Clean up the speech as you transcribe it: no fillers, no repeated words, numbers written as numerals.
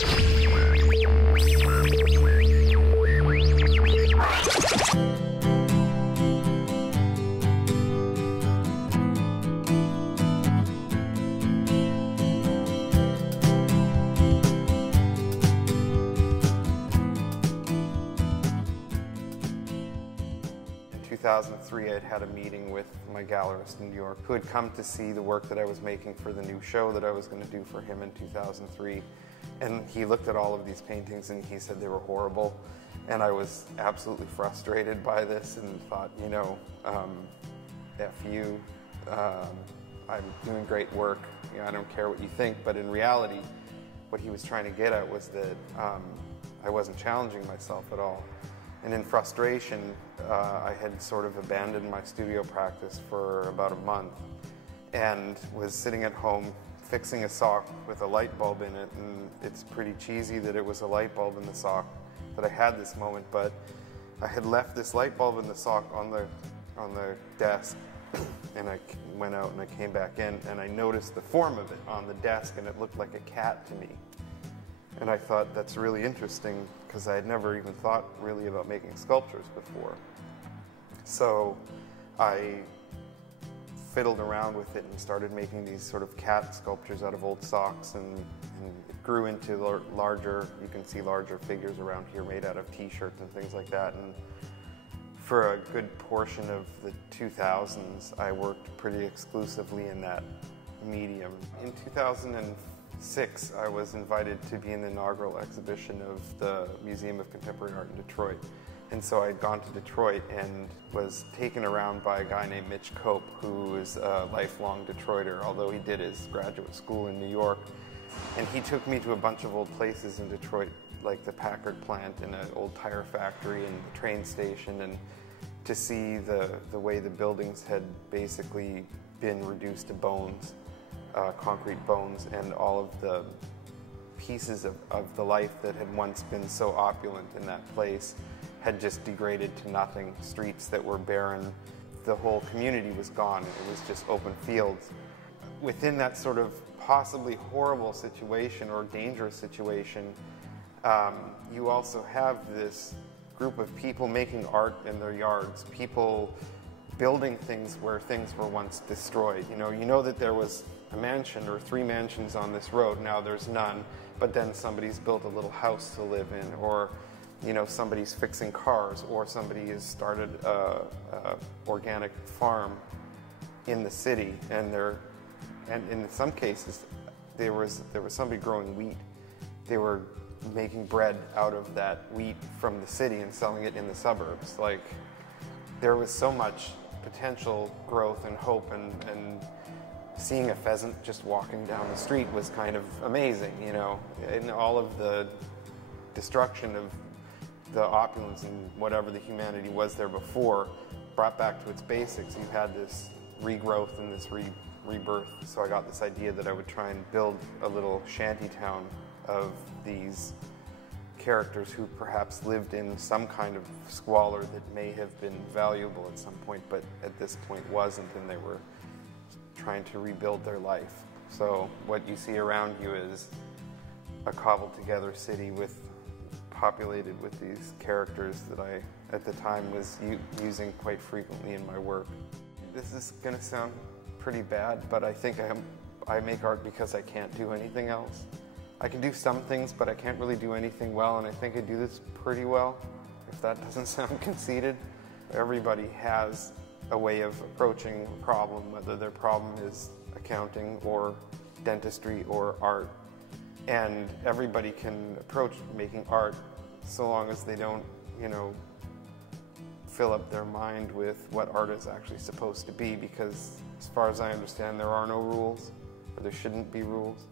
In 2003, I'd had a meeting with my gallerist in New York who had come to see the work that I was making for the new show that I was going to do for him in 2003. And he looked at all of these paintings and he said they were horrible. And I was absolutely frustrated by this and thought, you know, F you, I'm doing great work, you know, I don't care what you think. But in reality, what he was trying to get at was that I wasn't challenging myself at all. And in frustration, I had sort of abandoned my studio practice for about a month and was sitting at home fixing a sock with a light bulb in it, and it's pretty cheesy that it was a light bulb in the sock that I had this moment, but I had left this light bulb in the sock on the desk and I went out and I came back in and I noticed the form of it on the desk and it looked like a cat to me. And I thought that's really interesting because I had never even thought really about making sculptures before. So I fiddled around with it and started making these sort of cat sculptures out of old socks, and it grew into larger, you can see larger figures around here made out of t-shirts and things like that. And for a good portion of the 2000s, I worked pretty exclusively in that medium. In 2006, I was invited to be in the inaugural exhibition of the Museum of Contemporary Art in Detroit. And so I'd gone to Detroit and was taken around by a guy named Mitch Cope, who is a lifelong Detroiter, although he did his graduate school in New York. And he took me to a bunch of old places in Detroit, like the Packard plant and an old tire factory and the train station, and to see the way the buildings had basically been reduced to bones, concrete bones, and all of the pieces of the life that had once been so opulent in that place had just degraded to nothing. Streets that were barren, the whole community was gone. It was just open fields. Within that sort of possibly horrible situation or dangerous situation, you also have this group of people making art in their yards, people building things where things were once destroyed. You know that there was a mansion or 3 mansions on this road, now there's none, but then somebody's built a little house to live in, or you know, somebody's fixing cars, or somebody has started a organic farm in the city, and in some cases there was somebody growing wheat. They were making bread out of that wheat from the city and selling it in the suburbs. Like, there was so much potential growth and hope, and seeing a pheasant just walking down the street was kind of amazing, you know, in all of the destruction of the opulence and whatever the humanity was there before, brought back to its basics. You had this regrowth and this rebirth. So I got this idea that I would try and build a little shanty town of these characters who perhaps lived in some kind of squalor that may have been valuable at some point, but at this point wasn't, and they were trying to rebuild their life. So what you see around you is a cobbled together city populated with these characters that I, at the time, was using quite frequently in my work. This is going to sound pretty bad, but I think I make art because I can't do anything else. I can do some things, but I can't really do anything well, and I think I do this pretty well, if that doesn't sound conceited. Everybody has a way of approaching a problem, whether their problem is accounting or dentistry or art. And everybody can approach making art so long as they don't, you know, fill up their mind with what art is actually supposed to be, because as far as I understand, there are no rules, or there shouldn't be rules.